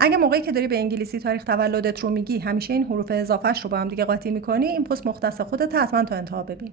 اگه موقعی که داری به انگلیسی تاریخ تولدت رو میگی همیشه این حروف اضافهش رو با هم دیگه قاطی میکنی، این پست مختص خودت حتما تا انتها ببین.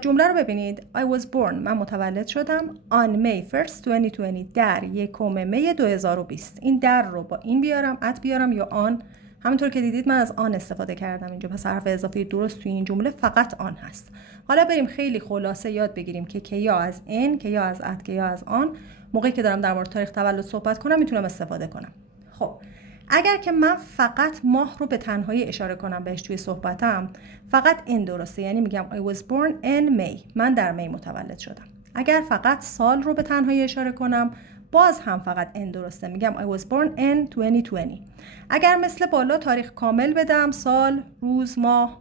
جمله رو ببینید. I was born، من متولد شدم on May 1st 2020، در 1 می 2020. این در رو با این بیارم، ات بیارم یا آن. همونطور که دیدید من از آن استفاده کردم اینجا، پس حرف اضافه درست توی این جمله فقط آن هست. حالا بریم خیلی خلاصه یاد بگیریم که یا از این، که یا از ات، که یا از آن موقعی که دارم در مورد تاریخ تولد صحبت کنم میتونم استفاده کنم. خب اگر که من فقط ماه رو به تنهایی اشاره کنم بهش توی صحبتم، فقط این درسته، یعنی میگم I was born in May، من در می متولد شدم. اگر فقط سال رو به تنهایی اشاره کنم، باز هم فقط این درسته، میگم I was born in 2020. اگر مثل بالا تاریخ کامل بدم، سال، روز، ماه،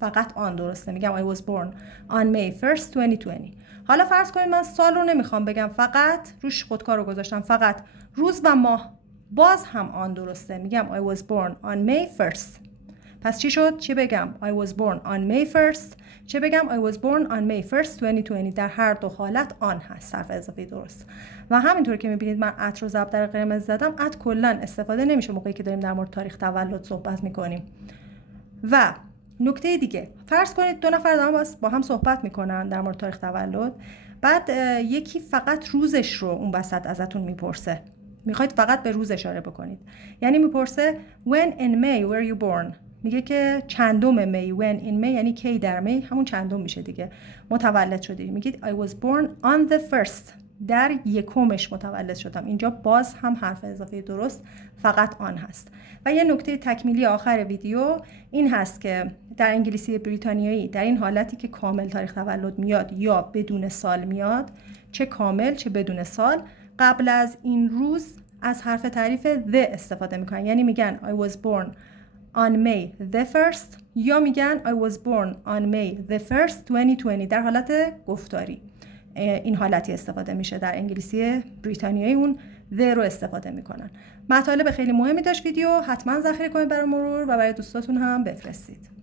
فقط آن درسته، میگم I was born on May 1st 2020. حالا فرض کنید من سال رو نمیخوام بگم، فقط روش خودکار رو گذاشتم، فقط روز و ماه، باز هم آن درسته، میگم I was born on May 1st. پس چی شد؟ چه بگم I was born on May 1st، چه بگم I was born on May 1st 2020. در هر دو حالت آن هست، حرف اضافه درست. و همینطور که میبینید من ات رو ضرب در قرمز زدم، ات کلا استفاده نمیشه موقعی که داریم در مورد تاریخ تولد صحبت میکنیم. و نکته دیگه، فرض کنید دو نفر دارن با هم صحبت میکنن در مورد تاریخ تولد، بعد یکی فقط روزش رو اون وسط ازتون میپرسه، میخواید فقط به روز اشاره بکنید، یعنی میپرسه when in May were you born، میگه که چندم می، when in May یعنی کی در می، همون چندم میشه دیگه، متولد شدی. میگید I was born on the first، در 1 متولد شدم. اینجا باز هم حرف اضافه درست فقط آن هست. و یه نکته تکمیلی آخر ویدیو این هست که در انگلیسی بریتانیایی در این حالتی که کامل تاریخ تولد میاد یا بدون سال میاد، چه کامل چه بدون سال، قبل از این روز از حرف تعریف the استفاده میکنن، یعنی میگن I was born on May the 1st یا میگن I was born on May the 1st 2020 در حالت گفتاری. این حالتی استفاده میشه در انگلیسی بریتانیایی، اون the رو استفاده میکنن. مطالب خیلی مهمی داشت ویدیو، حتما ذخیره کنید برای مرور و برای دوستاتون هم بفرستید.